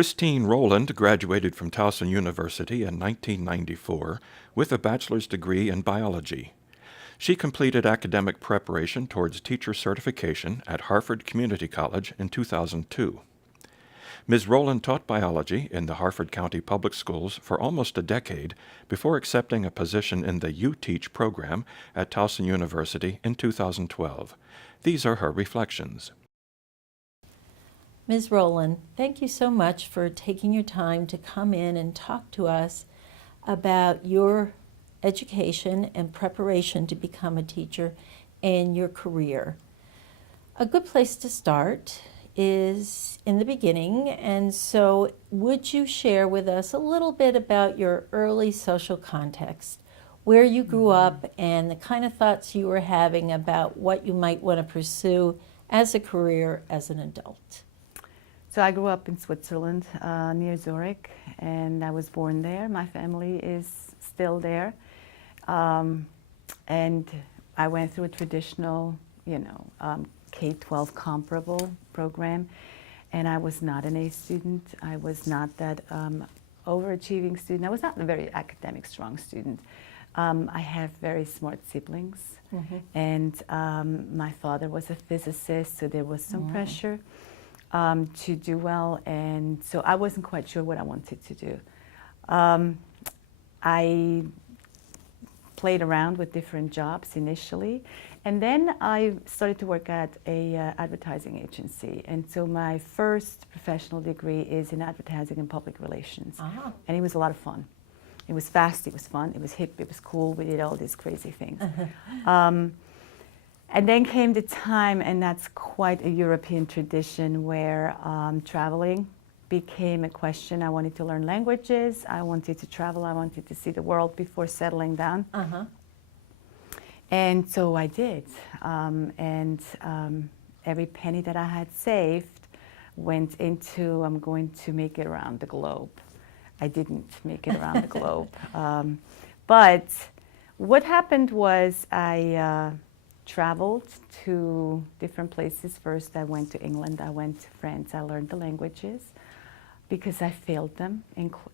Christine Roland graduated from Towson University in 1994 with a bachelor's degree in biology. She completed academic preparation towards teacher certification at Harford Community College in 2002. Ms. Roland taught biology in the Harford County Public Schools for almost a decade before accepting a position in the UTeach program at Towson University in 2012. These are her reflections. Ms. Roland, thank you so much for taking your time to come in and talk to us about your education and preparation to become a teacher and your career. A good place to start is in the beginning, and so would you share with us a little bit about your early social context, where you grew up and the kind of thoughts you were having about what you might want to pursue as a career as an adult? So I grew up in Switzerland, near Zurich, and I was born there. My family is still there. And I went through a traditional, K-12 comparable program, and I was not an A student. I was not that overachieving student. I was not a very academic strong student. I have very smart siblings, and my father was a physicist, so there was some pressure to do well, and so I wasn't quite sure what I wanted to do. I played around with different jobs initially, and then I started to work at a advertising agency, and so my first professional degree is in advertising and public relations. And it was a lot of fun. It was fast, it was fun, it was hip, it was cool, we did all these crazy things. And then came the time, and that's quite a European tradition, where traveling became a question. I wanted to learn languages, I wanted to travel, I wanted to see the world before settling down. And so I did. Every penny that I had saved went into, I'm going to make it around the globe. I didn't make it around the globe. But what happened was I traveled to different places. First I went to England, I went to France, I learned the languages because I failed them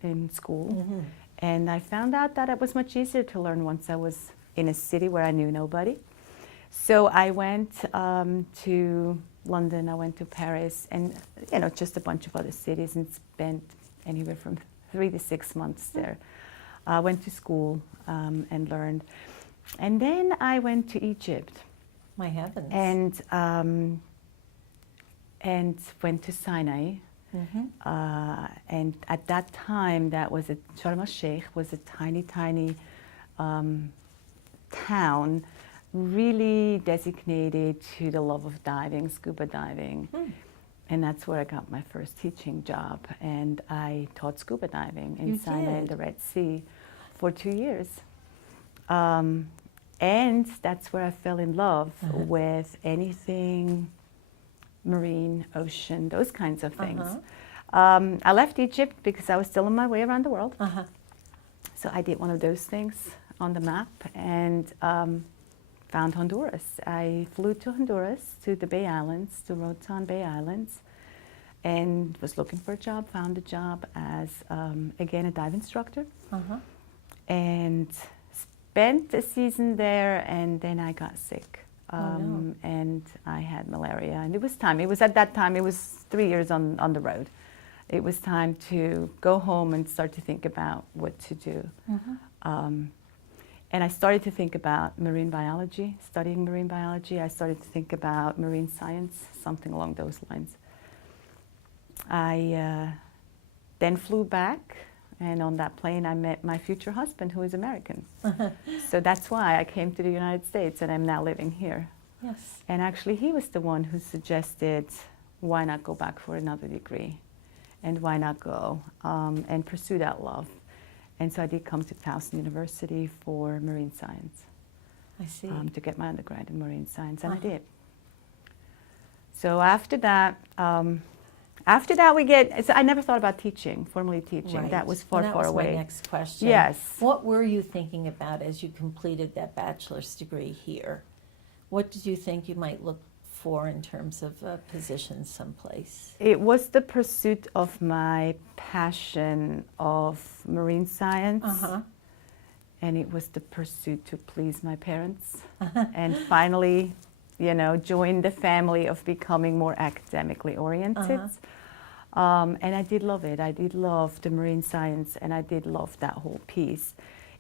in school. And I found out that it was much easier to learn once I was in a city where I knew nobody. So I went to London, I went to Paris, and just a bunch of other cities, and spent anywhere from 3 to 6 months there. I went to school and learned. And then I went to Egypt. My heavens. And went to Sinai. And at that time, that was Sharm el-Sheikh was a tiny, tiny town, really designated to the love of diving, scuba diving. And that's where I got my first teaching job. And I taught scuba diving in Sinai and the Red Sea for 2 years. And that's where I fell in love with anything marine, ocean, those kinds of things. I left Egypt because I was still on my way around the world. So I did one of those things on the map and found Honduras. I flew to Honduras, to the Bay Islands, to Roatan Bay Islands, and was looking for a job, found a job as, again, a dive instructor. And spent a season there, and then I got sick. And I had malaria, and it was time. It was at that time, it was 3 years on the road. It was time to go home and start to think about what to do. And I started to think about marine biology, studying marine biology. I started to think about marine science, something along those lines. I then flew back, and on that plane I met my future husband, who is American. So that's why I came to the United States, and I'm now living here. Yes. And actually he was the one who suggested, why not go back for another degree? And why not go and pursue that love? And so I did come to Towson University for marine science. I see. To get my undergrad in marine science, and I did. So after that, I never thought about teaching, formally teaching. Right. That was far, that far was away. My next question. Yes. What were you thinking about as you completed that bachelor's degree here? What did you think you might look for in terms of a position someplace? It was the pursuit of my passion of marine science. Uh-huh. And it was the pursuit to please my parents. And finally, you know, join the family of becoming more academically oriented. And I did love it. I did love the marine science, and I did love that whole piece.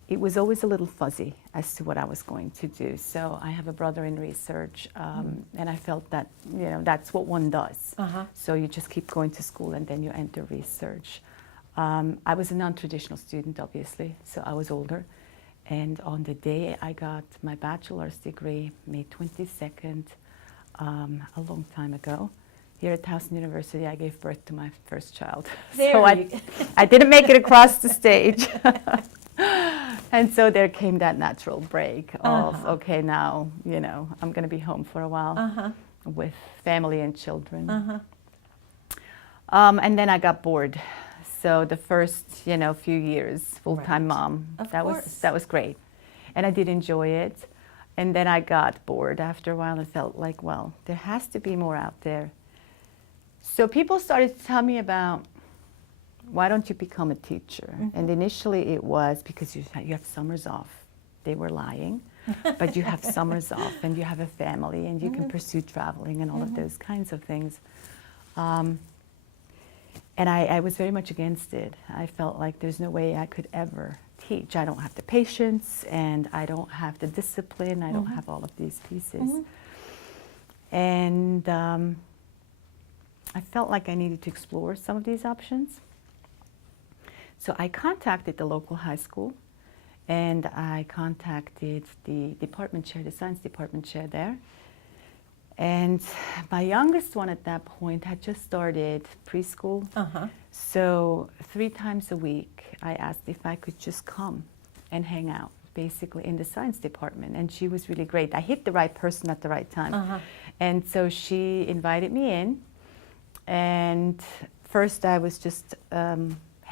It was always a little fuzzy as to what I was going to do. So I have a brother in research, and I felt that, you know, that's what one does. So you just keep going to school and then you enter research. I was a non-traditional student, obviously, so I was older. And on the day I got my bachelor's degree, May 22nd, a long time ago, here at Towson University, I gave birth to my first child. So I didn't make it across the stage. And so there came that natural break of, okay, now, you know, I'm going to be home for a while with family and children. And then I got bored. So the first, you know, few years, full-time mom, that was great. And I did enjoy it. And then I got bored after a while and felt like, well, there has to be more out there. So people started to tell me about, why don't you become a teacher? And initially it was because you have summers off. They were lying, but you have summers off and you have a family and you can pursue traveling and all of those kinds of things. And I was very much against it. I felt like there's no way I could ever teach. I don't have the patience and I don't have the discipline. I don't have all of these pieces. And I felt like I needed to explore some of these options. So I contacted the local high school and I contacted the department chair, the science department chair there. And my youngest one at that point had just started preschool. So 3 times a week, I asked if I could just come and hang out, basically, in the science department. And she was really great. I hit the right person at the right time. And so she invited me in. And first I was just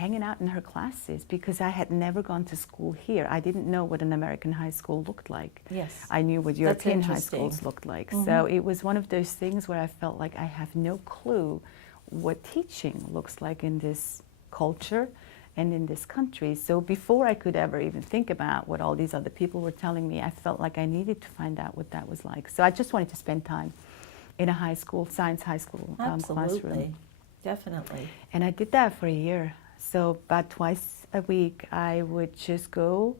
hanging out in her classes because I had never gone to school here. I didn't know what an American high school looked like. Yes. I knew what European high schools looked like. So it was one of those things where I felt like I have no clue what teaching looks like in this culture and in this country. So before I could ever even think about what all these other people were telling me, I felt like I needed to find out what that was like. So I just wanted to spend time in a high school, science high school classroom. Definitely. And I did that for a year. So about twice a week, I would just go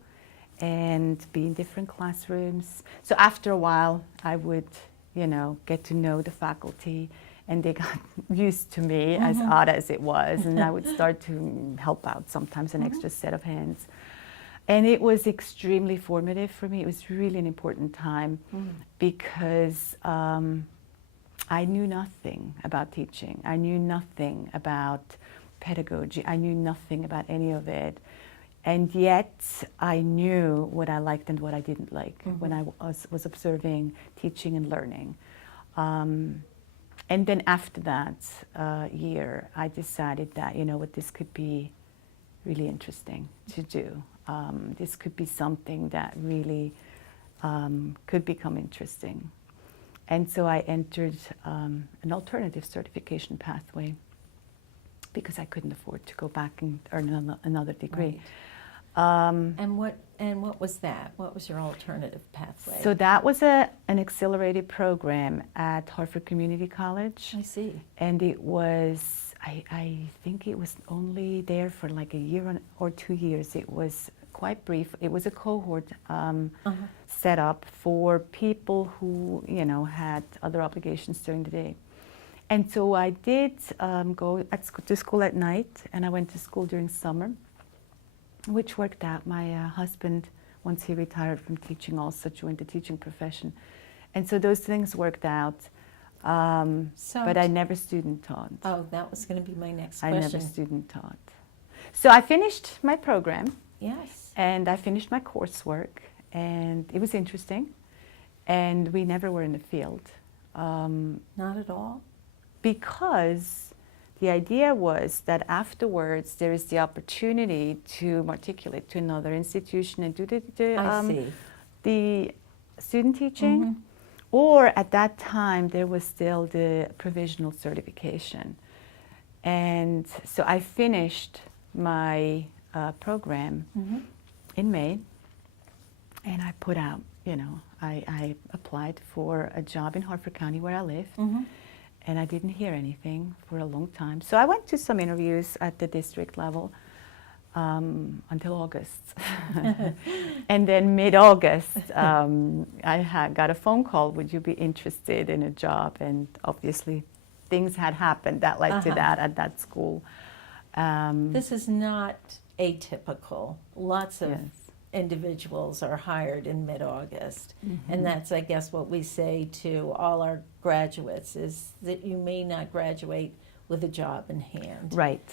and be in different classrooms. So after a while, I would, you know, get to know the faculty, and they got used to me, as odd as it was, and I would start to help out sometimes, an extra set of hands. And it was extremely formative for me. It was really an important time because I knew nothing about teaching. I knew nothing about pedagogy. I knew nothing about any of it. And yet I knew what I liked and what I didn't like when I was observing teaching and learning. And then after that year, I decided that, you know what, this could be really interesting to do. This could be something that really could become interesting. And so I entered an alternative certification pathway because I couldn't afford to go back and earn another degree. And what was that? What was your alternative pathway? So that was an accelerated program at Harford Community College. I see. And it was, I think it was only there for like a year or 2 years. It was quite brief. It was a cohort set up for people who, you know, had other obligations during the day. And so I did go to school at night, and I went to school during summer, which worked out. My husband, once he retired from teaching, also joined the teaching profession. And so those things worked out. But I never student taught. Oh, that was going to be my next question. I never student taught. So I finished my program. Yes. And I finished my coursework, and it was interesting. And we never were in the field. Not at all? Because the idea was that afterwards there is the opportunity to matriculate to another institution and do the student teaching, Or at that time, there was still the provisional certification. And so I finished my program in May, and I put out, I applied for a job in Harford County where I live, and I didn't hear anything for a long time. So I went to some interviews at the district level until August. And then mid-August, I got a phone call, would you be interested in a job? And obviously things had happened that led to that at that school. This is not atypical. Lots of individuals are hired in mid-August. And that's, I guess, what we say to all our graduates is that you may not graduate with a job in hand. Right.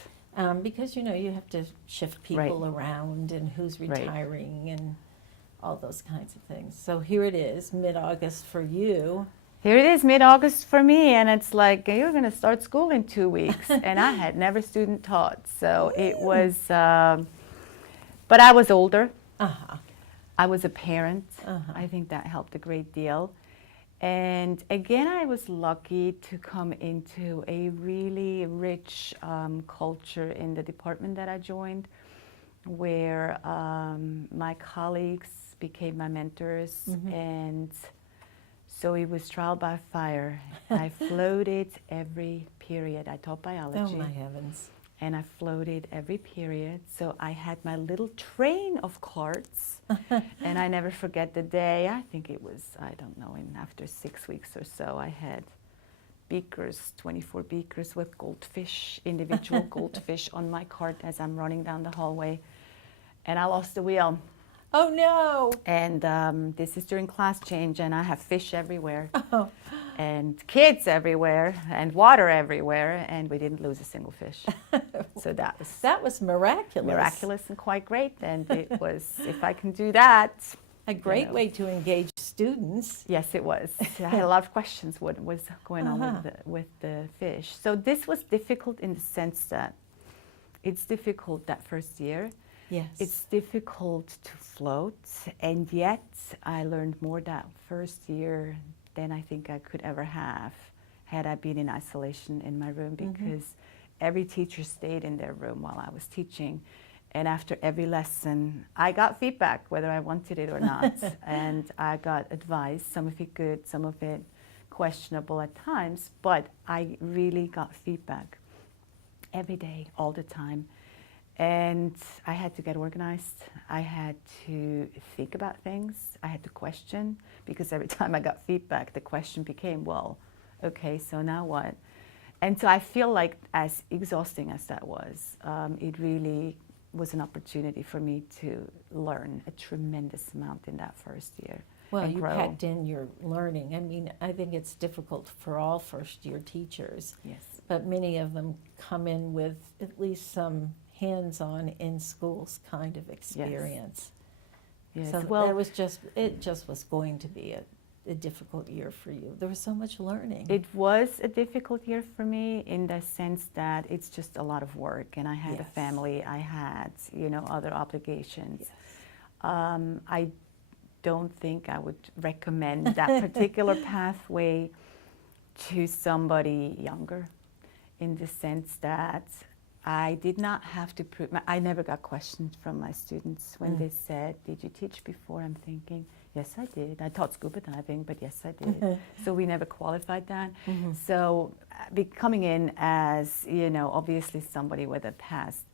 Because, you have to shift people around and who's retiring and all those kinds of things. So here it is, mid-August for you. Here it is, mid-August for me, and it's like, you're going to start school in 2 weeks. And I had never student taught, so it was, but I was older. I was a parent. I think that helped a great deal. And again, I was lucky to come into a really rich culture in the department that I joined, where my colleagues became my mentors, and so it was trial by fire. I floated every period. I taught biology. Oh my heavens. And I floated every period. So I had my little train of cards. And I never forget the day. I think it was, I don't know, after 6 weeks or so, I had beakers, 24 beakers with goldfish, individual goldfish on my cart as I'm running down the hallway. And I lost the wheel. Oh no! And this is during class change, and I have fish everywhere, and kids everywhere, and water everywhere, and we didn't lose a single fish. So that was miraculous. Miraculous and quite great. And it was, if I can do that, a great way to engage students. Yes, it was. I had a lot of questions. What was going on with the fish? So this was difficult in the sense that it's difficult that first year. Yes. It's difficult to float, and yet I learned more that first year than I think I could ever have had I been in isolation in my room, because every teacher stayed in their room while I was teaching, and after every lesson I got feedback whether I wanted it or not. And I got advice, some of it good, some of it questionable at times, but I really got feedback every day, all the time. And I had to get organized. I had to think about things. I had to question, because every time I got feedback, the question became, well, okay, so now what? And so I feel like, as exhausting as that was, it really was an opportunity for me to learn a tremendous amount in that first year. Well, and you grow. packed in your learning. I mean, I think it's difficult for all first-year teachers. Yes. But many of them come in with at least some hands-on in schools kind of experience. Yes. So Well, it just was going to be a difficult year for you. There was so much learning. it was a difficult year for me in the sense that it's just a lot of work, and I had a family, I had, other obligations. I don't think I would recommend that particular pathway to somebody younger, in the sense that I did not have to prove, I never got questions from my students when they said, did you teach before? I'm thinking, yes, I did. I taught scuba diving, but yes, I did. So we never qualified that. So coming in as, obviously somebody with a past,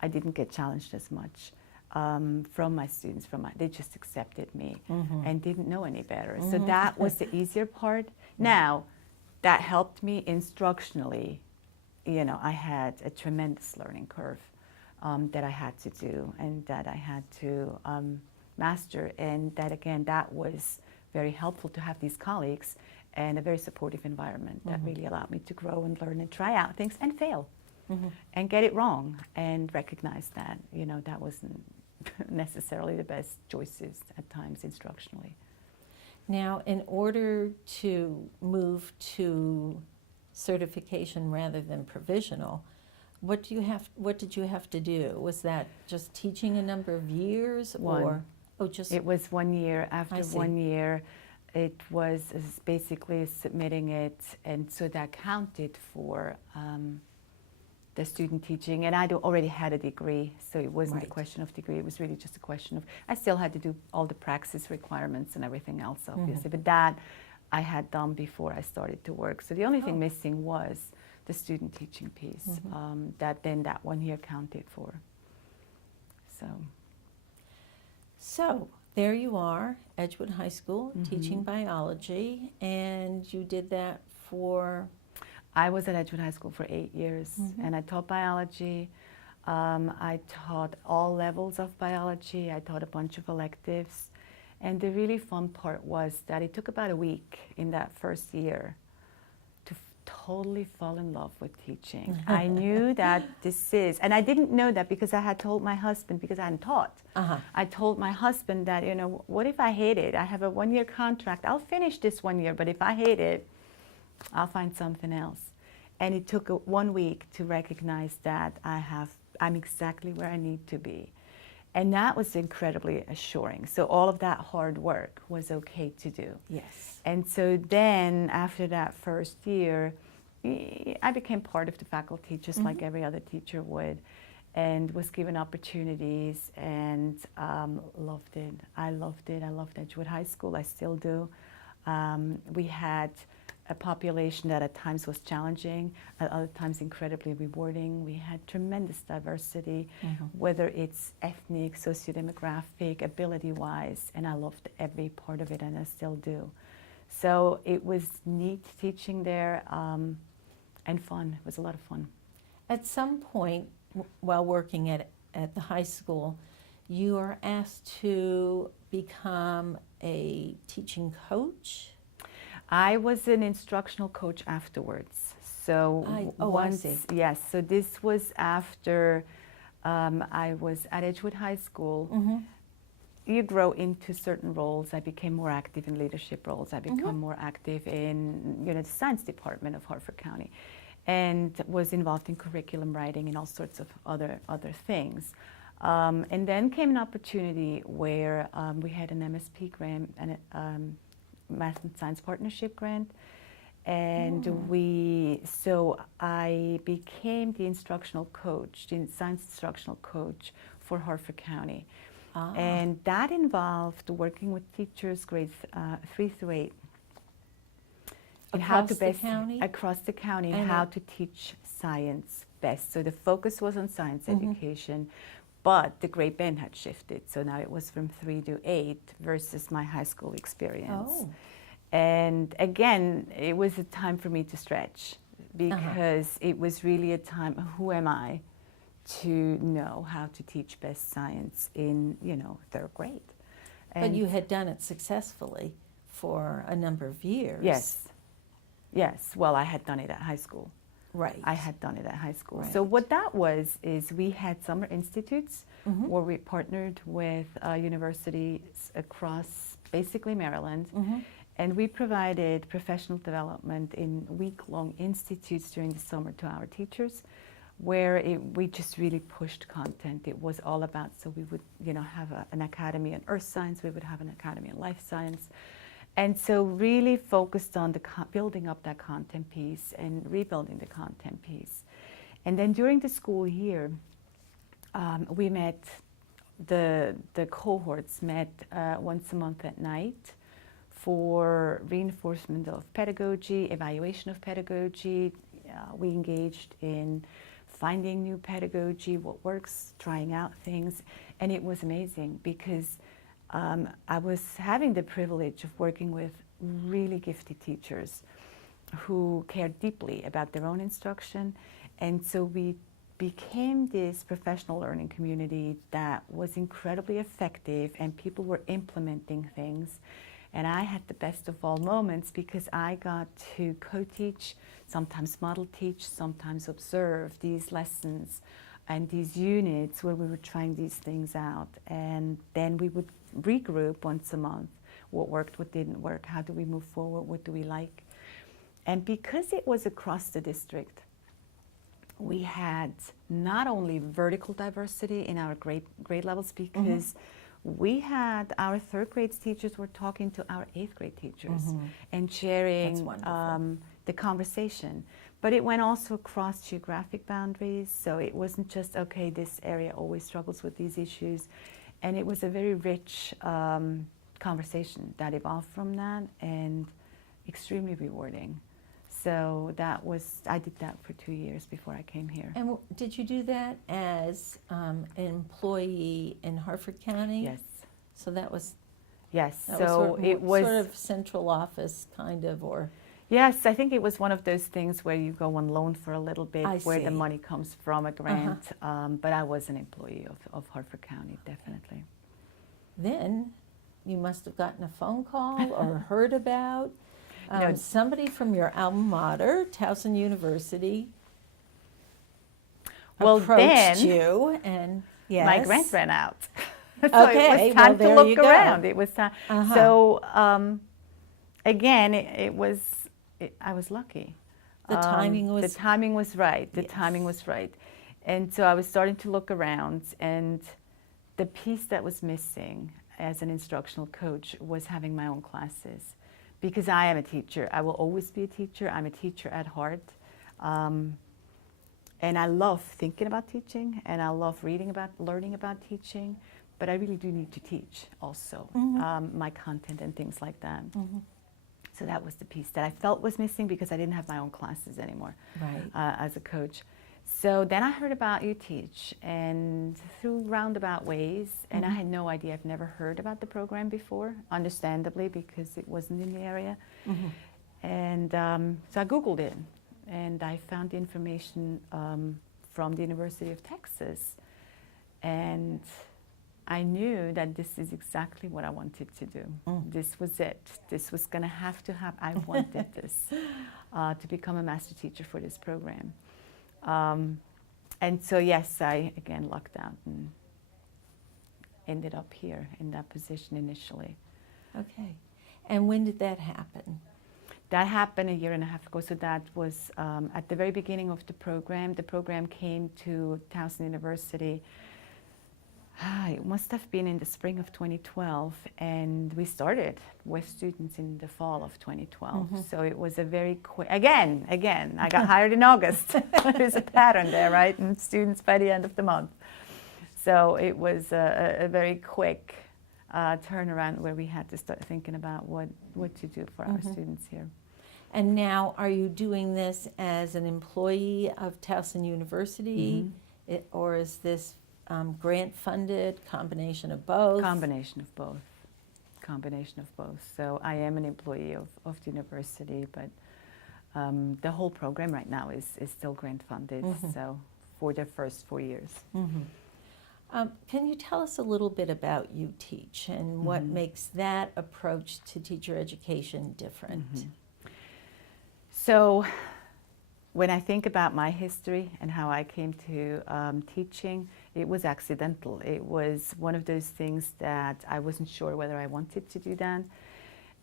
I didn't get challenged as much from my students. They just accepted me and didn't know any better. So that was the easier part. Now, that helped me instructionally. I had a tremendous learning curve that I had to do and that I had to master. And that, again, that was very helpful to have these colleagues and a very supportive environment that really allowed me to grow and learn and try out things and fail and get it wrong and recognize that, that wasn't necessarily the best choices at times instructionally. Now, in order to move to certification rather than provisional, what did you have to do? Was that just teaching a number of years? One. Or just it was 1 year. After 1 year, it was basically submitting it, and so that counted for the student teaching. And I already had a degree, so it wasn't a Right. question of degree. It was really just a question of, I still had to do all the praxis requirements and everything else, obviously. But that I had done before I started to work. So the only thing missing was the student teaching piece, that 1 year counted for. So there you are, Edgewood High School, teaching biology, and you did that for... I was at Edgewood High School for 8 years, and I taught biology. I taught all levels of biology. I taught a bunch of electives. And the really fun part was that it took about a week in that first year to totally fall in love with teaching. I knew that this is, and I didn't know that because I had told my husband, because I hadn't taught. I told my husband that, what if I hate it? I have a 1 year contract. I'll finish this 1 year, but if I hate it, I'll find something else. And it took 1 week to recognize that I'm exactly where I need to be. And that was incredibly assuring. So all of that hard work was okay to do. Yes. And so then after that first year, I became part of the faculty just like every other teacher would, and was given opportunities, and loved it. I loved it. I loved Edgewood High School. I still do. We had a population that at times was challenging, at other times incredibly rewarding. We had tremendous diversity, whether it's ethnic, sociodemographic, ability-wise, and I loved every part of it, and I still do. So it was neat teaching there, and fun. It was a lot of fun. At some point, while working at the high school, you are asked to become a teaching coach? I was an instructional coach afterwards. So I see. Yes, so this was after I was at Edgewood High School. You grow into certain roles. I became more active in leadership roles. I became more active in the science department of Harford County, and was involved in curriculum writing and all sorts of other things. And then came an opportunity where we had an MSP grant and Math and Science Partnership grant, and so I became the instructional coach, the science instructional coach for Harford County. And that involved working with teachers grades 3 through 8. And Across the county? Across the county, and And how to teach science best. So the focus was on science education, but the grade band had shifted. So now it was from 3 to 8 versus my high school experience. And again, it was a time for me to stretch, because it was really a time, who am I to know how to teach best science in, 3rd grade? But you had done it successfully for a number of years. Yes. Well, I had done it at high school. Right. I had done it at high school. Right. So what that was is we had summer institutes where we partnered with universities across basically Maryland. And we provided professional development in week-long institutes during the summer to our teachers, where we just really pushed content. It was all about, so we would have an academy in earth science, we would have an academy in life science. And so really focused on building up that content piece and rebuilding the content piece. And then during the school year, we met, the cohorts met once a month at night for reinforcement of pedagogy, evaluation of pedagogy. We engaged in finding new pedagogy, what works, trying out things. And it was amazing because I was having the privilege of working with really gifted teachers who cared deeply about their own instruction. And so we became this professional learning community that was incredibly effective, and people were implementing things. And I had the best of all moments because I got to co-teach, sometimes model teach, sometimes observe these lessons and these units where we were trying these things out. And then we would regroup once a month. What worked, what didn't work, how do we move forward, what do we like? And because it was across the district, we had not only vertical diversity in our grade levels, because we had our third grade teachers were talking to our eighth grade teachers and sharing That's wonderful. the conversation. But it went also across geographic boundaries, so it wasn't just, okay, this area always struggles with these issues. And it was a very rich conversation that evolved from that, and extremely rewarding. So I did that for 2 years before I came here. And did you do that as an employee in Harford County? Yes. So that was So it was sort of central office kind of, or? Yes, I think it was one of those things where you go on loan for a little bit, where the see. money comes from, a grant. But I was an employee of Harford County, definitely. Then you must have gotten a phone call or heard about No. somebody from your alma mater, Towson University, Well, approached then you, and yes. my grant ran out. So Okay, it was time well, to there you look go. around. It was time. Uh-huh. So again, I was lucky. The timing was- The timing was right. The Yes. timing was right. And so I was starting to look around, and the piece that was missing as an instructional coach was having my own classes. Because I am a teacher. I will always be a teacher. I'm a teacher at heart. And I love thinking about teaching, and I love learning about teaching, but I really do need to teach also, my content and things like that. So that was the piece that I felt was missing, because I didn't have my own classes anymore Right. as a coach. So then I heard about You Teach, and through roundabout ways, and I had no idea. I've never heard about the program before, understandably, because it wasn't in the area. And so I Googled it, and I found the information from the University of Texas, and I knew that this is exactly what I wanted to do. This was it. This was going to have to happen. I wanted this, to become a master teacher for this program. And so, yes, I, again, lucked out and ended up here in that position initially. Okay. And when did that happen? That happened a year and a half ago. So that was at the very beginning of the program. The program came to Towson University. It must have been in the spring of 2012, and we started with students in the fall of 2012. So it was a very quick, again, I got hired in August. There's a pattern there, right? And students by the end of the month. So it was a very quick turnaround where we had to start thinking about what to do for our students here. And now, are you doing this as an employee of Towson University, or is this grant-funded, combination of both? Combination of both. Combination of both. So I am an employee of the university, but the whole program right now is still grant-funded, so for the first 4 years. Can you tell us a little bit about You Teach and what makes that approach to teacher education different? So when I think about my history and how I came to teaching, it was accidental. It was one of those things that I wasn't sure whether I wanted to do that.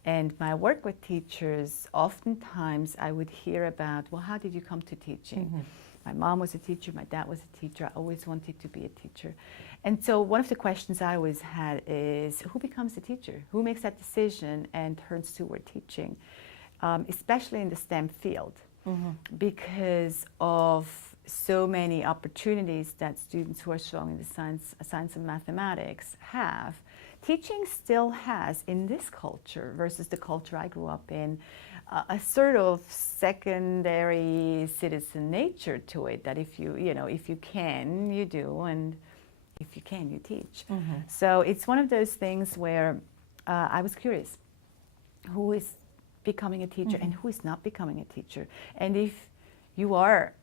And my work with teachers, oftentimes I would hear about, well, how did you come to teaching? My mom was a teacher, my dad was a teacher, I always wanted to be a teacher. And so one of the questions I always had is, who becomes a teacher? Who makes that decision and turns toward teaching? Especially in the STEM field. Because of so many opportunities that students who are strong in the science and mathematics have, teaching still has, in this culture versus the culture I grew up in, a sort of secondary citizen nature to it, that if you can, you do, and if you can, you teach. So it's one of those things where I was curious, who is becoming a teacher and who is not becoming a teacher? And if you are,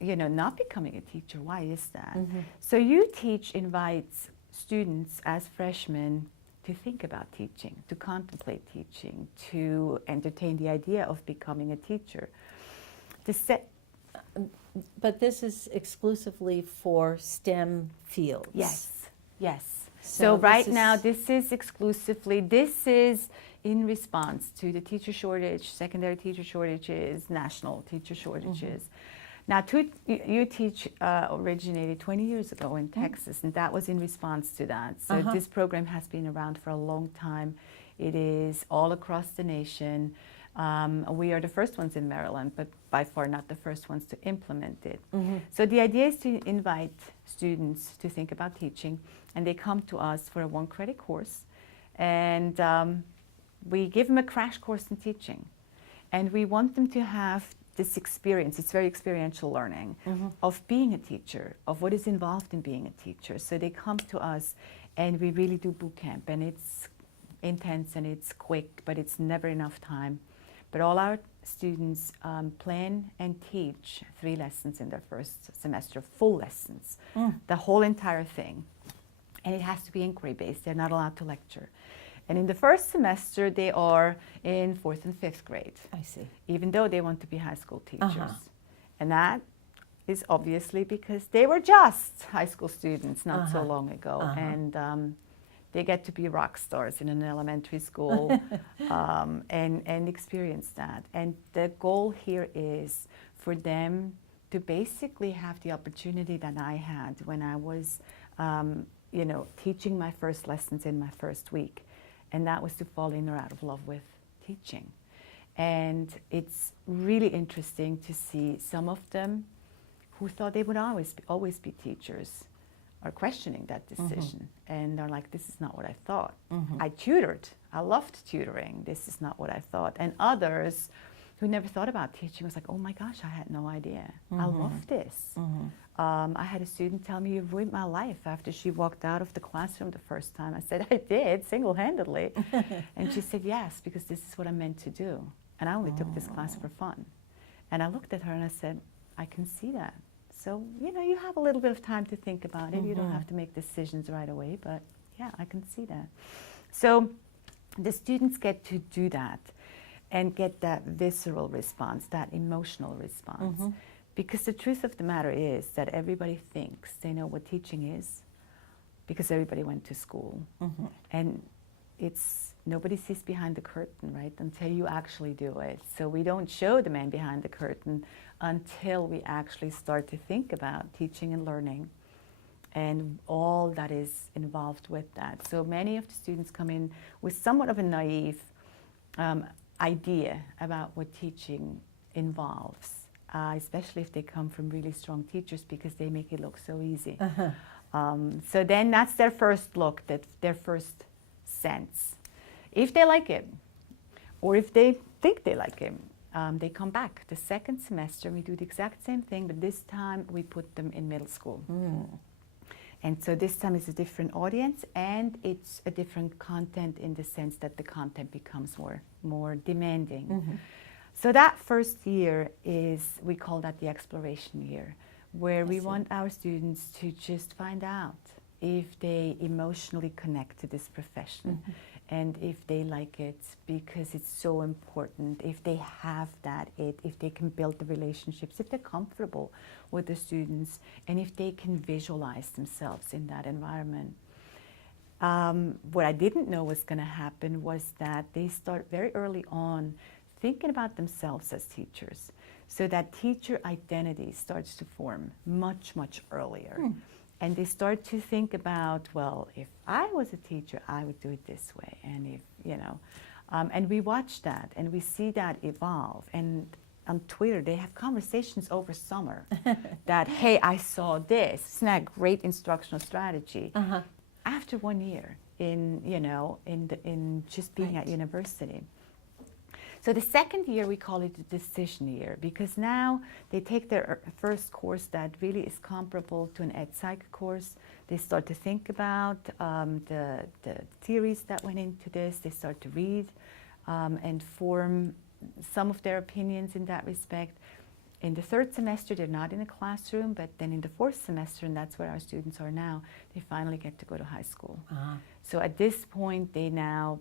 not becoming a teacher, why is that? So You Teach invites students as freshmen to think about teaching, to contemplate teaching, to entertain the idea of becoming a teacher. But this is exclusively for STEM fields. Yes. So So right this now, is- this is in response to the teacher shortage, secondary teacher shortages, national teacher shortages. Now, UTEACH originated 20 years ago in Texas, and that was in response to that. So this program has been around for a long time. It is all across the nation. We are the first ones in Maryland, but by far not the first ones to implement it. So the idea is to invite students to think about teaching, and they come to us for a 1-credit course, and we give them a crash course in teaching. And we want them to have this experience, it's very experiential learning, of being a teacher, of what is involved in being a teacher. So they come to us, and we really do boot camp, and it's intense and it's quick, but it's never enough time. But all our students plan and teach 3 lessons in their first semester, full lessons, the whole entire thing. And it has to be inquiry-based. They're not allowed to lecture. And in the first semester, they are in 4th and 5th grade. I see. Even though they want to be high school teachers. And that is obviously because they were just high school students not so long ago. And they get to be rock stars in an elementary school and experience that. And the goal here is for them to basically have the opportunity that I had when I was, you know, teaching my first lessons in my first week. And that was to fall in or out of love with teaching. And it's really interesting to see some of them who thought they would always be teachers are questioning that decision. And they're like, this is not what I thought. I tutored. I loved tutoring. This is not what I thought. And others who never thought about teaching was like, oh my gosh, I had no idea. I love this. I had a student tell me, you ruined my life after she walked out of the classroom the first time. I said, I did, single-handedly. And she said, yes, because this is what I'm meant to do. And I only took this class for fun. And I looked at her and I said, I can see that. So, you know, you have a little bit of time to think about it. You don't have to make decisions right away, but yeah, I can see that. So the students get to do that and get that visceral response, that emotional response. Because the truth of the matter is that everybody thinks they know what teaching is because everybody went to school. And it's, nobody sees behind the curtain, right, until you actually do it. So we don't show the man behind the curtain until we actually start to think about teaching and learning and all that is involved with that. So many of the students come in with somewhat of a naive idea about what teaching involves, especially if they come from really strong teachers because they make it look so easy. So then that's their first look, their first sense. If they like it, or if they think they like it, they come back. The second semester, we do the exact same thing, but this time we put them in middle school. And so this time it's a different audience, and it's a different content in the sense that the content becomes more demanding. So that first year is, we call that the exploration year, where we want our students to just find out if they emotionally connect to this profession and if they like it because it's so important, if they have that, if they can build the relationships, if they're comfortable with the students, and if they can visualize themselves in that environment. What I didn't know was going to happen was that they start very early on thinking about themselves as teachers. So that teacher identity starts to form much, much earlier. And they start to think about, well, if I was a teacher, I would do it this way. And if, you know, and we watch that and we see that evolve. And on Twitter, they have conversations over summer that, hey, I saw this. Isn't that a great instructional strategy? After 1 year in, you know, in just being at university. So the second year, we call it the decision year, because now they take their first course that really is comparable to an ed psych course. They start to think about the theories that went into this. They start to read and form some of their opinions in that respect. In the third semester, they're not in a classroom, but then in the fourth semester, and that's where our students are now, they finally get to go to high school. So at this point, they now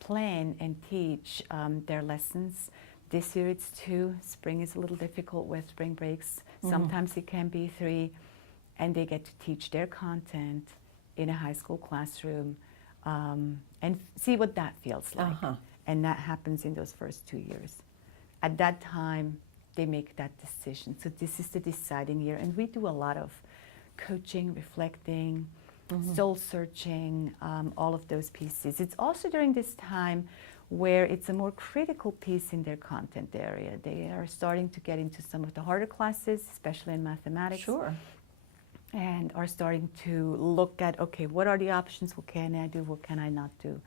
plan and teach their lessons. This year it's 2. Spring is a little difficult with spring breaks. Sometimes it can be 3. And they get to teach their content in a high school classroom and see what that feels like. And that happens in those first 2 years. At that time, they make that decision. So this is the deciding year, and we do a lot of coaching, reflecting, soul searching, all of those pieces. It's also during this time where it's a more critical piece in their content area. They are starting to get into some of the harder classes, especially in mathematics. Sure. And are starting to look at, okay, what are the options? What can I do? What can I not do?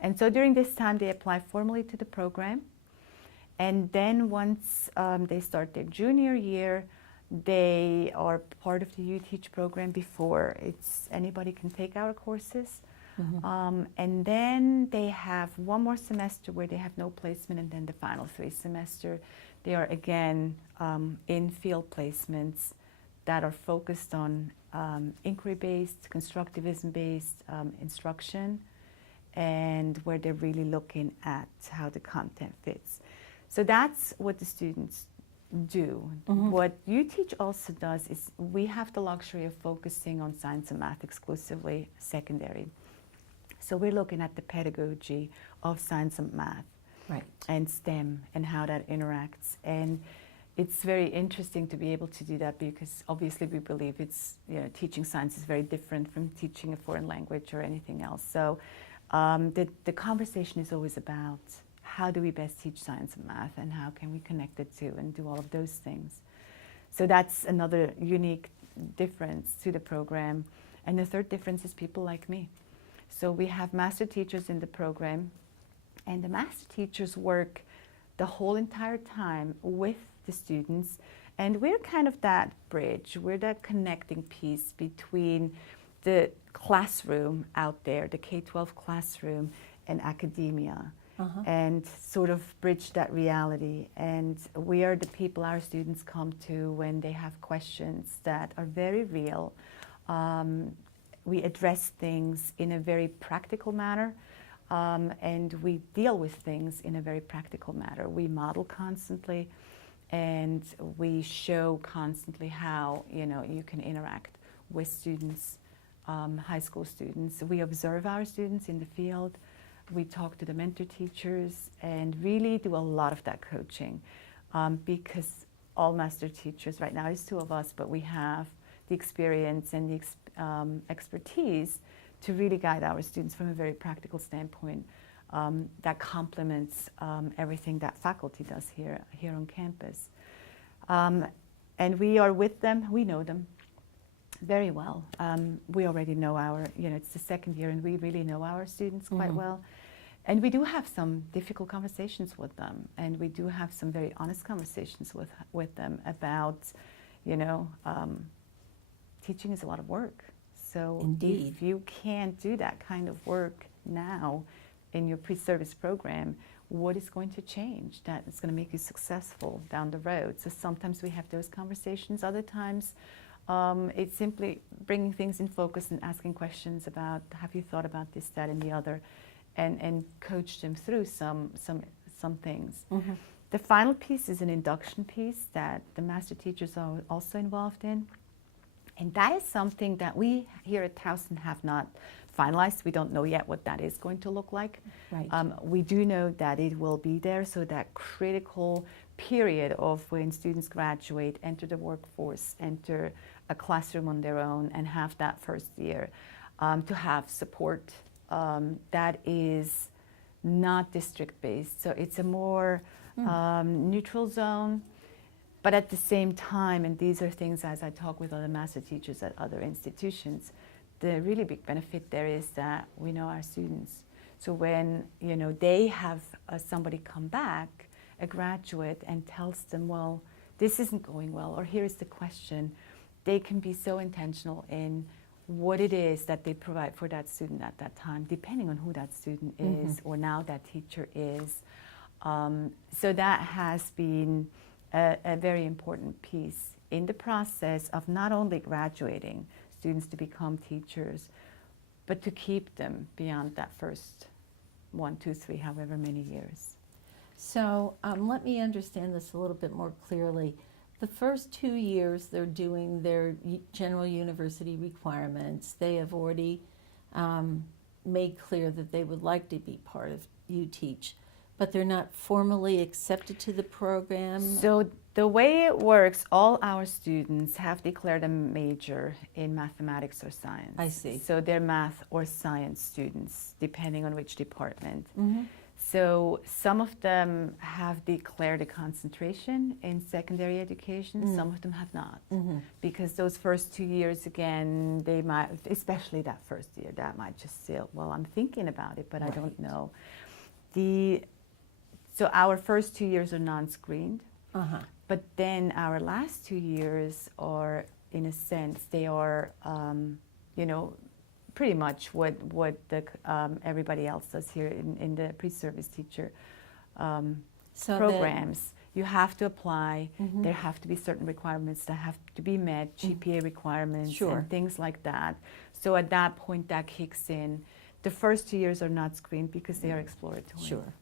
And so during this time, they apply formally to the program. And then once they start their junior year, they are part of the UTeach program before anybody can take our courses. And then they have one more semester where they have no placement, and then the final 3 semesters, they are again in field placements that are focused on inquiry-based, constructivism-based instruction, and where they're really looking at how the content fits. So that's what the students do. What UTeach also does is we have the luxury of focusing on science and math exclusively secondary. So we're looking at the pedagogy of science and math, Right. and STEM and how that interacts. And it's very interesting to be able to do that because obviously we believe teaching science is very different from teaching a foreign language or anything else. So the conversation is always about how do we best teach science and math, and how can we connect the two and do all of those things. So that's another unique difference to the program. And the third difference is people like me. So we have master teachers in the program, and the master teachers work the whole entire time with the students, and we're kind of that bridge. We're that connecting piece between the classroom out there, the K-12 classroom, and academia, and sort of bridge that reality. And we are the people our students come to when they have questions that are very real. We address things in a very practical manner, and we deal with things in a very practical manner. We model constantly, and we show constantly how you can interact with students, high school students. We observe our students in the field. We talk to the mentor teachers and really do a lot of that coaching, because all master teachers, right now there's 2 of us, but we have the experience and the expertise to really guide our students from a very practical standpoint that complements everything that faculty does here on campus. And we are with them. We know them very well. We already know it's the 2nd year, and we really know our students quite well. And we do have some difficult conversations with them, and we do have some very honest conversations with them about, teaching is a lot of work. So Indeed. if you can't do that kind of work now in your pre-service program, what is going to change that is going to make you successful down the road? So sometimes we have those conversations. Other times it's simply bringing things in focus and asking questions about, have you thought about this, that, and the other, and coach them through some things. The final piece is an induction piece that the master teachers are also involved in. And that is something that we here at Towson have not finalized. We don't know yet what that is going to look like. Right. We do know that it will be there, so that critical period of when students graduate, enter the workforce, enter a classroom on their own, and have that first year to have support that is not district-based. So it's a more neutral zone. But at the same time, and these are things as I talk with other master teachers at other institutions, the really big benefit there is that we know our students. So when they have somebody come back, a graduate, and tells them, well, this isn't going well, or here is the question, they can be so intentional in what it is that they provide for that student at that time, depending on who that student is or now that teacher is. So that has been a very important piece in the process of not only graduating students to become teachers, but to keep them beyond that first 1, 2, 3, however many years. So let me understand this a little bit more clearly. The first 2 years, they're doing their general university requirements. They have already made clear that they would like to be part of UTeach. But they're not formally accepted to the program? So the way it works, all our students have declared a major in mathematics or science. I see. So they're math or science students, depending on which department. Mm-hmm. So some of them have declared a concentration in secondary education, some of them have not. Because those first 2 years, again, they might, especially that first year, that might just say, well, I'm thinking about it, but I don't know. So our first 2 years are non-screened, but then our last 2 years are, in a sense, they are, pretty much what the everybody else does here in the pre-service teacher programs. You have to apply. There have to be certain requirements that have to be met, GPA requirements and things like that. So at that point, that kicks in. The first 2 years are not screened because they are exploratory. Sure.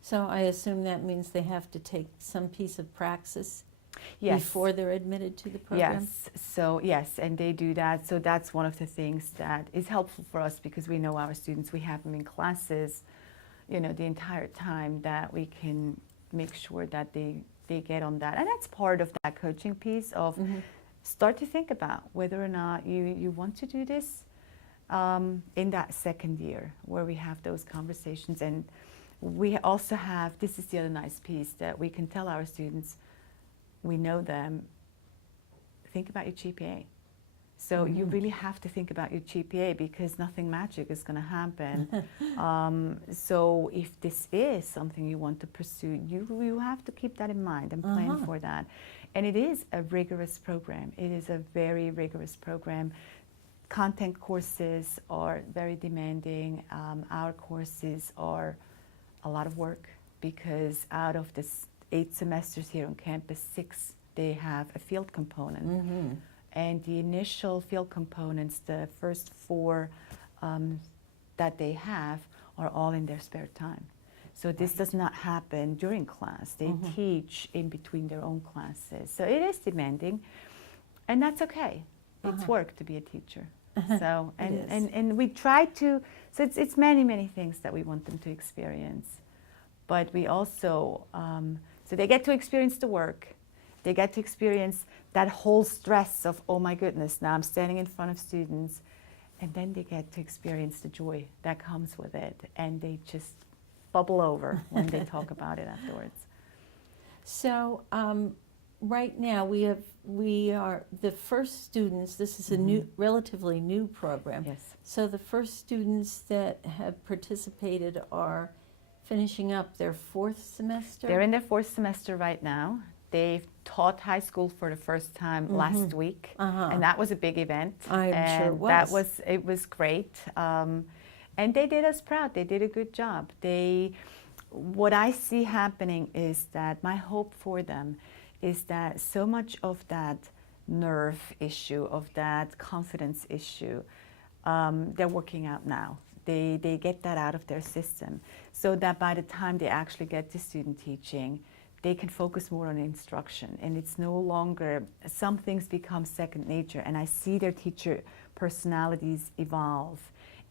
So I assume that means they have to take some piece of praxis before they're admitted to the program? Yes. So yes, and they do that. So that's one of the things that is helpful for us because we know our students, we have them in classes, the entire time, that we can make sure that they get on that. And that's part of that coaching piece of start to think about whether or not you want to do this in that second year where we have those conversations. And we also have, this is the other nice piece, that we can tell our students, we know them, think about your GPA. So you really have to think about your GPA because nothing magic is going to happen. So if this is something you want to pursue, you have to keep that in mind and plan for that. And it is a rigorous program. It is a very rigorous program. Content courses are very demanding. Our courses are a lot of work because out of the 8 semesters here on campus, 6, they have a field component. And the initial field components, the first 4 that they have, are all in their spare time. So this does not happen during class. They teach in between their own classes. So it is demanding, and that's okay. It's work to be a teacher. So and we try to. So it's many things that we want them to experience, but we also so they get to experience the work. They get to experience that whole stress of, oh my goodness, now I'm standing in front of students, and then they get to experience the joy that comes with it, and they just bubble over when they talk about it afterwards. So right now we are the first students. This is a relatively new program. Yes. So the first students that have participated are finishing up their 4th semester. They're in their 4th semester right now. They've taught high school for the first time last week, and that was a big event. I'm sure it was. It was great, and they did us proud. They did a good job. What I see happening is that my hope for them is that so much of that nerve issue, of that confidence issue, they're working out now. They get that out of their system, so that by the time they actually get to student teaching, they can focus more on instruction, and it's no longer, some things become second nature, and I see their teacher personalities evolve,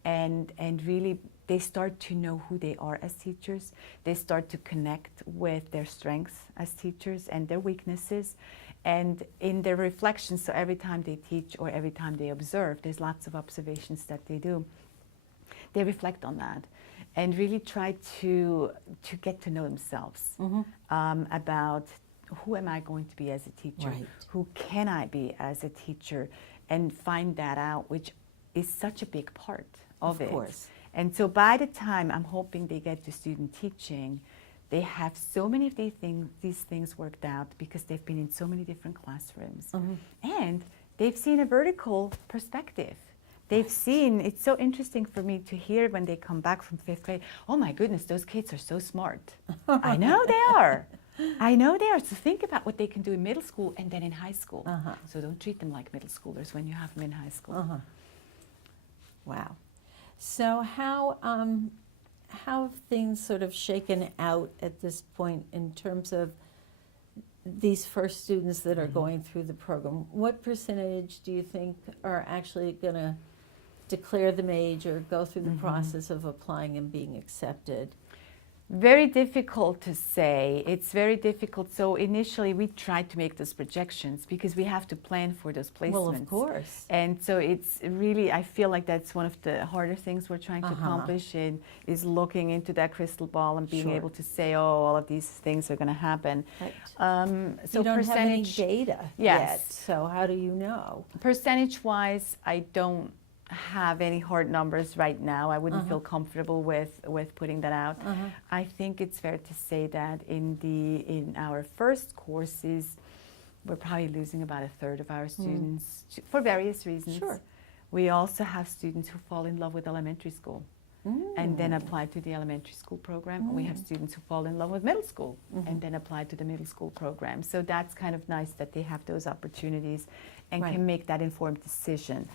and really they start to know who they are as teachers. They start to connect with their strengths as teachers and their weaknesses, and in their reflections, so every time they teach or every time they observe, there's lots of observations that they do. They reflect on that and really try to get to know themselves about who am I going to be as a teacher, who can I be as a teacher, and find that out, which is such a big part of it. Of course. And so by the time I'm hoping they get to student teaching, they have so many of these things worked out because they've been in so many different classrooms. And they've seen a vertical perspective. They've seen, it's so interesting for me to hear when they come back from 5th grade, oh my goodness, those kids are so smart. I know they are. I know they are. So think about what they can do in middle school and then in high school. So don't treat them like middle schoolers when you have them in high school. Wow. So how have things sort of shaken out at this point in terms of these first students that are going through the program? What percentage do you think are actually going to declare the major, go through the process of applying and being accepted? Very difficult to say. It's very difficult. So initially we tried to make those projections because we have to plan for those placements. Well, of course. And so it's really, I feel like that's one of the harder things we're trying to accomplish is looking into that crystal ball and being able to say, oh, all of these things are going to happen. Right. So you don't percentage, have any data yet, so how do you know? Percentage-wise, I don't have any hard numbers right now. I wouldn't feel comfortable with putting that out. I think it's fair to say that in our first courses, we're probably losing about a third of our students for various reasons. Sure. We also have students who fall in love with elementary school and then apply to the elementary school program. We have students who fall in love with middle school and then apply to the middle school program. So that's kind of nice that they have those opportunities and can make that informed decision.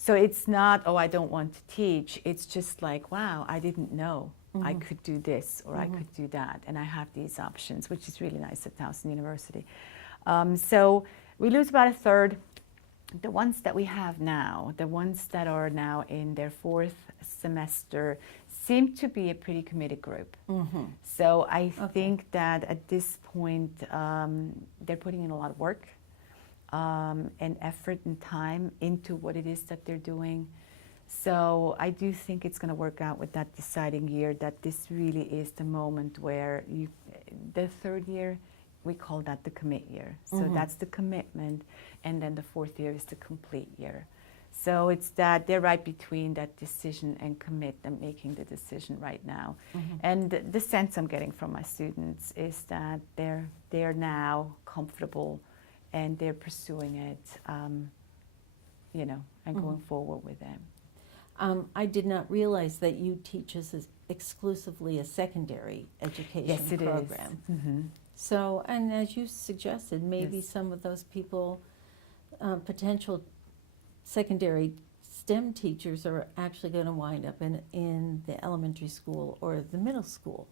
So it's not, oh, I don't want to teach. It's just like, wow, I didn't know I could do this or I could do that. And I have these options, which is really nice at Towson University. So we lose about a third. The ones that we have now, the ones that are now in their fourth semester, seem to be a pretty committed group. So I think that at this point, they're putting in a lot of work. And effort and time into what it is that they're doing. So I do think it's going to work out with that deciding year, that this really is the moment where the third year, we call that the commit year. So that's the commitment, and then the fourth year is the complete year. So it's that they're right between that decision and commit and making the decision right now. And the sense I'm getting from my students is that they're now comfortable and they're pursuing it, you know, and going forward with them. I did not realize that you teach us exclusively a secondary education program. So, and as you suggested, maybe some of those people, potential secondary STEM teachers, are actually going to wind up in the elementary school or the middle school.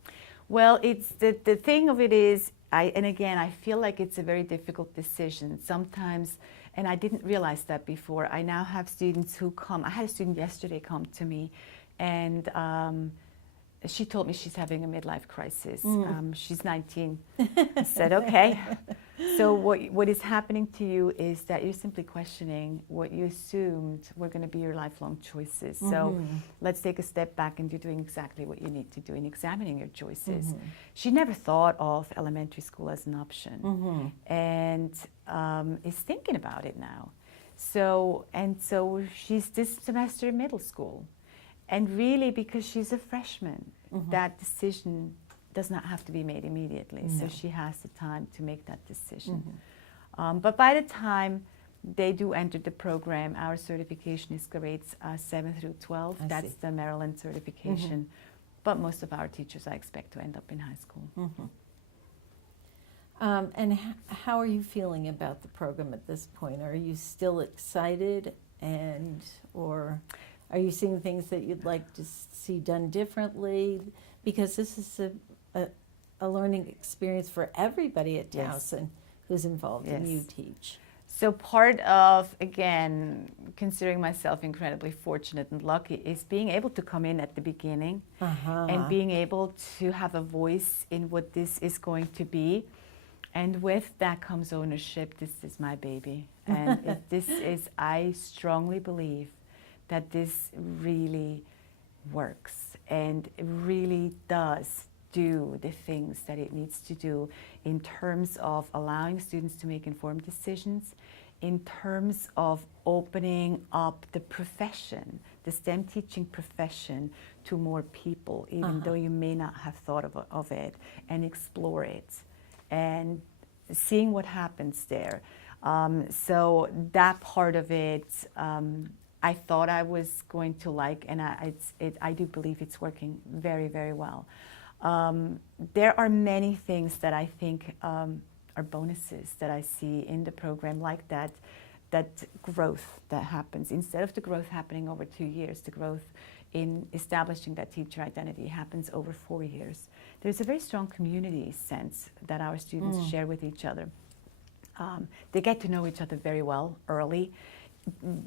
Well, it's the thing of it is, and again, I feel like it's a very difficult decision sometimes, and I didn't realize that before. I now have students who come. I had a student yesterday come to me, and she told me she's having a midlife crisis. She's 19. I said, okay. So what is happening to you is that you're simply questioning what you assumed were going to be your lifelong choices. So let's take a step back, and you're doing exactly what you need to do in examining your choices. She never thought of elementary school as an option, and is thinking about it now. So she's this semester in middle school. And really, because she's a freshman, that decision does not have to be made immediately. So she has the time to make that decision. But by the time they do enter the program, our certification is grades 7 through 12. That's the Maryland certification. But most of our teachers I expect to end up in high school. And how are you feeling about the program at this point? Are you still excited, or are you seeing things that you'd like to see done differently? Because this is a learning experience for everybody at Towson who's involved and you teach. So part of, again, considering myself incredibly fortunate and lucky, is being able to come in at the beginning and being able to have a voice in what this is going to be. And with that comes ownership. This is my baby. And I strongly believe that this really works and really does do the things that it needs to do in terms of allowing students to make informed decisions, in terms of opening up the profession, the STEM teaching profession, to more people, even though you may not have thought of it, and explore it and seeing what happens there. So that part of it, I thought I was going to like, and I do believe it's working very, very well. There are many things that I think are bonuses that I see in the program, like that growth that happens. Instead of the growth happening over 2 years, the growth in establishing that teacher identity happens over 4 years. There's a very strong community sense that our students share with each other. They get to know each other very well early.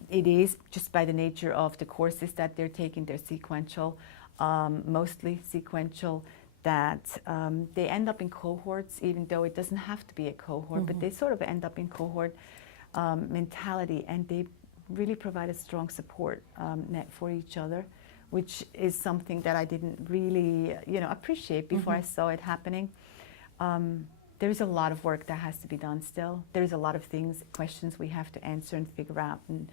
It is just by the nature of the courses that they're taking, they're sequential. mostly sequential, that they end up in cohorts, even though it doesn't have to be a cohort, but they sort of end up in cohort mentality, and they really provide a strong support net for each other, which is something that I didn't really, appreciate before I saw it happening. There's a lot of work that has to be done still. There's a lot of questions we have to answer and figure out, and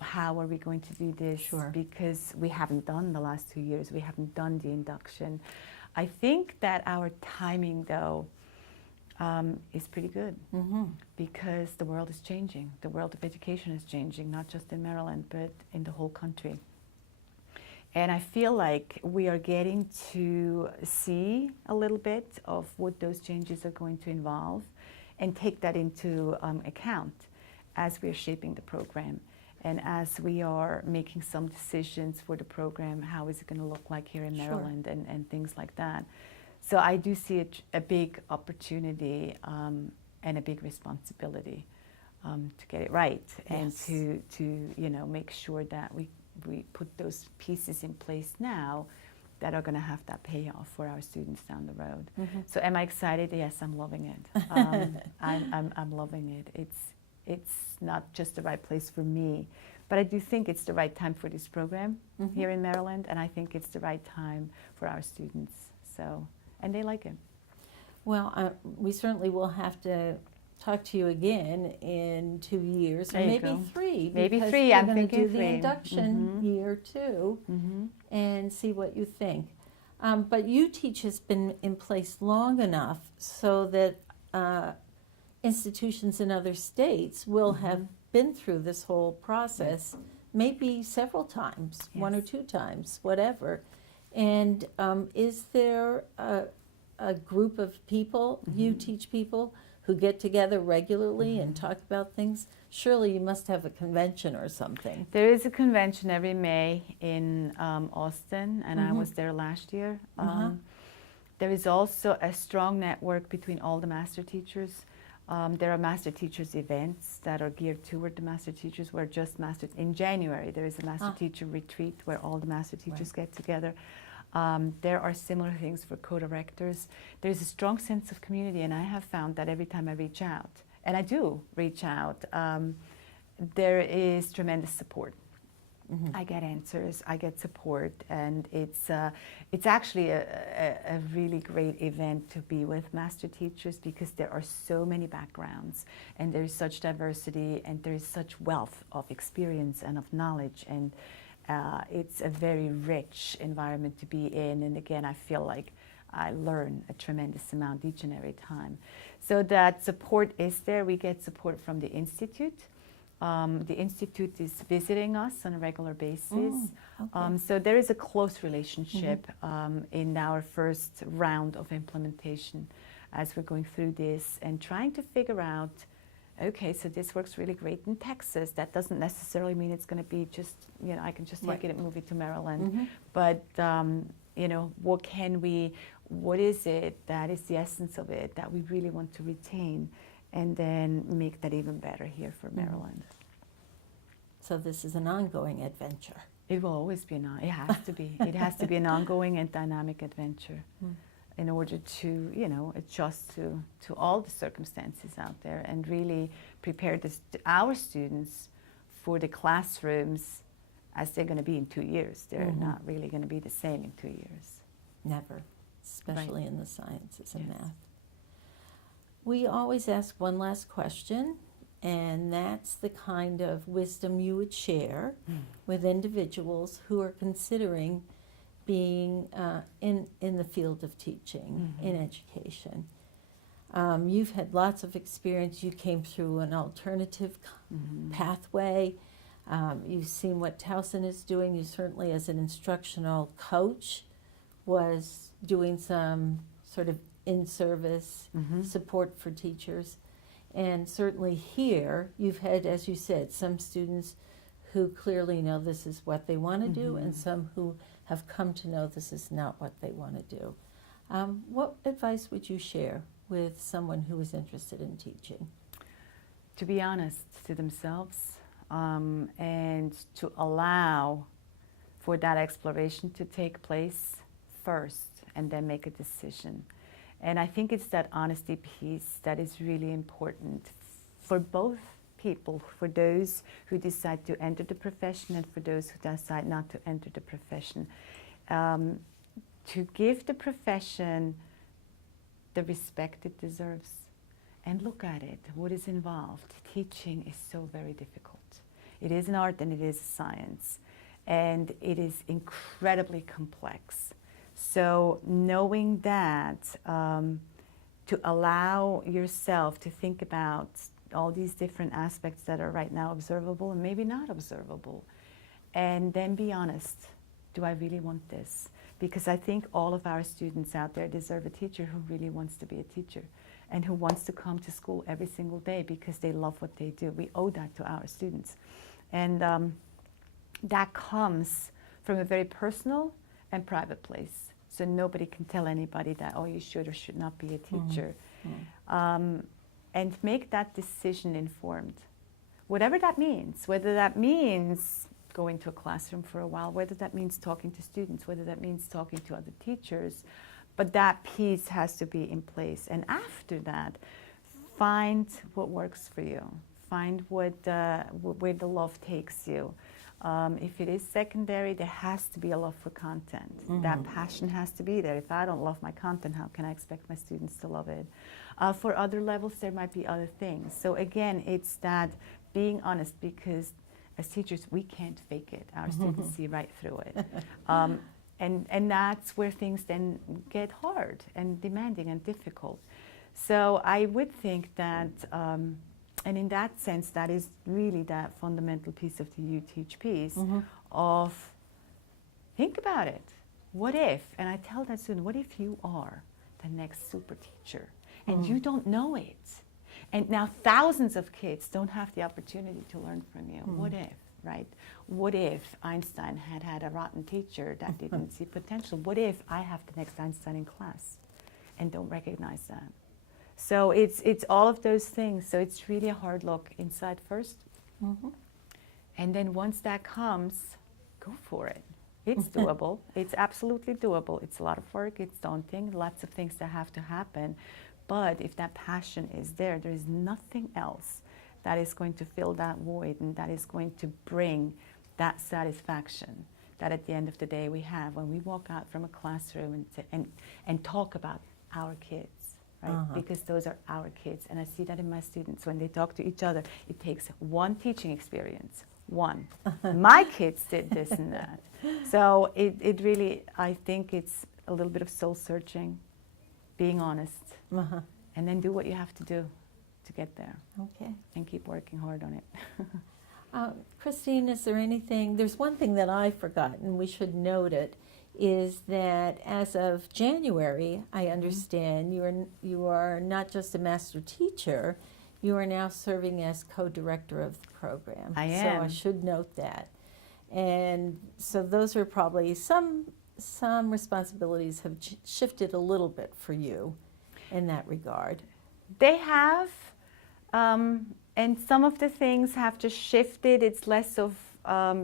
how are we going to do this? Sure. Because we haven't done the last 2 years, we haven't done the induction. I think that our timing, though, is pretty good, because the world is changing. The world of education is changing, not just in Maryland, but in the whole country. And I feel like we are getting to see a little bit of what those changes are going to involve, and take that into account as we are shaping the program, and as we are making some decisions for the program. How is it going to look like here in Maryland, and things like that. So I do see a big opportunity and a big responsibility to get it right, and to make sure that we put those pieces in place now that are going to have that payoff for our students down the road. So am I excited? Yes, I'm loving it. I'm loving it. It's not just the right place for me, but I do think it's the right time for this program here in Maryland, and I think it's the right time for our students. So, and they like it. Well, we certainly will have to talk to you again in 2 years, or There you maybe go. 3. Maybe because 3, we're I'm gonna thinking do the 3. induction year 2 and see what you think. But UTeach has been in place long enough so that institutions in other states will have been through this whole process, maybe several times, 1 or 2 times, whatever. And is there a group of people, UTeach people, who get together regularly and talk about things? Surely you must have a convention or something. There is a convention every May in Austin, and I was there last year. There is also a strong network between all the master teachers. There are master teachers events that are geared toward the master teachers, where just in January there is a master teacher retreat where all the master teachers get together. There are similar things for co-directors. There's a strong sense of community, and I have found that every time I reach out, and I do reach out, there is tremendous support. I get answers, I get support, and it's actually a really great event to be with master teachers, because there are so many backgrounds, and there is such diversity, and there is such wealth of experience and of knowledge, and it's a very rich environment to be in. And again, I feel like I learn a tremendous amount each and every time. So that support is there. We get support from the Institute. The Institute is visiting us on a regular basis. So there is a close relationship in our first round of implementation as we're going through this and trying to figure out, okay, so this works really great in Texas. That doesn't necessarily mean it's going to be just, I can just take it and move it to Maryland. But, what is it that is the essence of it that we really want to retain, and then make that even better here for Maryland. So this is an ongoing adventure. It will always be it has to be. It has to be an ongoing and dynamic adventure in order to, adjust to all the circumstances out there, and really prepare our students for the classrooms as they're going to be in 2 years. They're not really going to be the same in 2 years. Never, especially in the sciences and math. We always ask one last question, and that's the kind of wisdom you would share with individuals who are considering being in the field of teaching, in education. You've had lots of experience. You came through an alternative pathway. You've seen what Towson is doing. You certainly, as an instructional coach, was doing some sort of in-service support for teachers. And certainly here, you've had, as you said, some students who clearly know this is what they want to do, and some who have come to know this is not what they want to do. What advice would you share with someone who is interested in teaching? To be honest to themselves, and to allow for that exploration to take place first and then make a decision. And I think it's that honesty piece that is really important for both people, for those who decide to enter the profession and for those who decide not to enter the profession. To give the profession the respect it deserves and look at it, what is involved. Teaching is so very difficult. It is an art and it is a science, and it is incredibly complex. So knowing that, to allow yourself to think about all these different aspects that are right now observable and maybe not observable, and then be honest. Do I really want this? Because I think all of our students out there deserve a teacher who really wants to be a teacher and who wants to come to school every single day because they love what they do. We owe that to our students. And that comes from a very personal and private place. So nobody can tell anybody that, oh, you should or should not be a teacher. And make that decision informed. Whatever that means, whether that means going to a classroom for a while, whether that means talking to students, whether that means talking to other teachers, but that piece has to be in place. And after that, find what works for you. Find where the love takes you. If it is secondary, there has to be a love for content. That passion has to be there. If I don't love my content, how can I expect my students to love it? For other levels, there might be other things. So again, it's that being honest, because as teachers, we can't fake it. Our students see right through it. And that's where things then get hard and demanding and difficult. So I would think that, and in that sense, that is really that fundamental piece of the You Teach piece of think about it. What if, and I tell that student, what if you are the next super teacher and you don't know it? And now thousands of kids don't have the opportunity to learn from you. What if, right? What if Einstein had had a rotten teacher that didn't see potential? What if I have the next Einstein in class and don't recognize that? So it's all of those things. So it's really a hard look inside first. And then once that comes, go for it. It's doable. It's absolutely doable. It's a lot of work. It's daunting. Lots of things that have to happen. But if that passion is there, there is nothing else that is going to fill that void and that is going to bring that satisfaction that at the end of the day we have when we walk out from a classroom and talk about our kids, right? Because those are our kids. And I see that in my students when they talk to each other. It takes one teaching experience, one. My kids did this and that. So it really, I think it's a little bit of soul searching, being honest, and then do what you have to do to get there. Okay. And keep working hard on it. Christine, is there anything, there's one thing that I forgot, and we should note it, is that as of January, I understand you are not just a master teacher, you are now serving as co-director of the program. I am. So I should note that. And so those are probably some responsibilities have shifted a little bit for you in that regard. They have, and some of the things have just shifted. It's less of,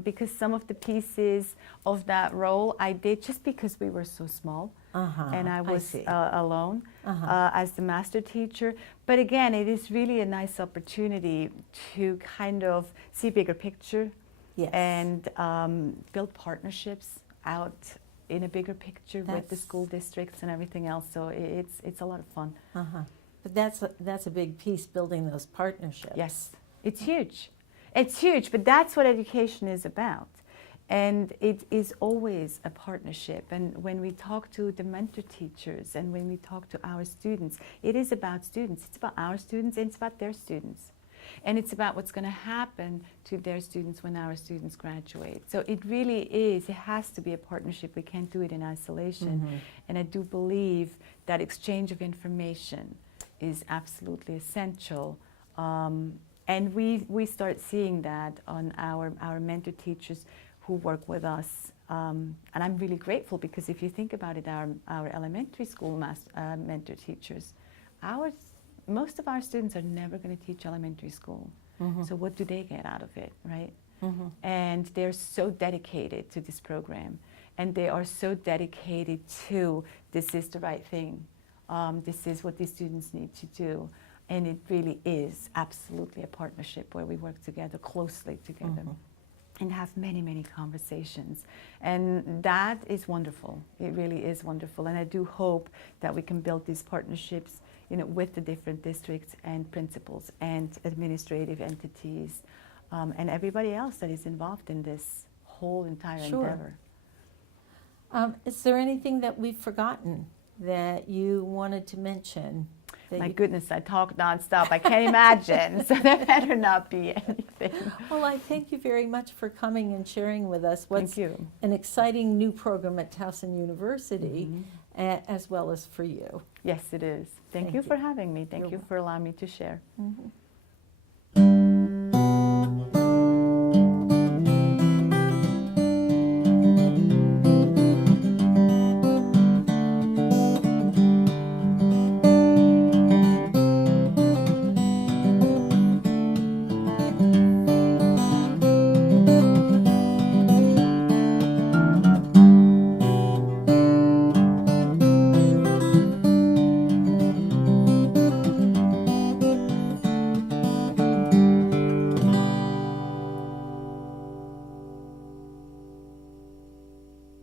because some of the pieces of that role I did just because we were so small and I was alone as the master teacher. But again, it is really a nice opportunity to kind of see a bigger picture and build partnerships out in a bigger picture with the school districts and everything else. So it's a lot of fun. But that's a big piece, building those partnerships. Yes, it's huge. It's huge, but that's what education is about. And it is always a partnership. And when we talk to the mentor teachers and when we talk to our students, it is about students. It's about our students and it's about their students. And it's about what's going to happen to their students when our students graduate. So it really is, it has to be a partnership. We can't do it in isolation. And I do believe that exchange of information is absolutely essential. And we start seeing that on our mentor teachers who work with us. And I'm really grateful because if you think about it, our elementary school mentor teachers, most of our students are never going to teach elementary school. So what do they get out of it, right? And they're so dedicated to this program. And they are so dedicated to this is the right thing. This is what these students need to do. And it really is absolutely a partnership where we work together, closely together, and have many, many conversations. And that is wonderful. It really is wonderful. And I do hope that we can build these partnerships, with the different districts and principals and administrative entities and everybody else that is involved in this whole entire endeavor. Is there anything that we've forgotten that you wanted to mention? My goodness, I talk nonstop. I can't imagine, so there better not be anything. Well, I thank you very much for coming and sharing with us what's Thank you. an exciting new program at Towson University, as well as for you. Yes, it is. Thank you for having me. Thank you for allowing me to share.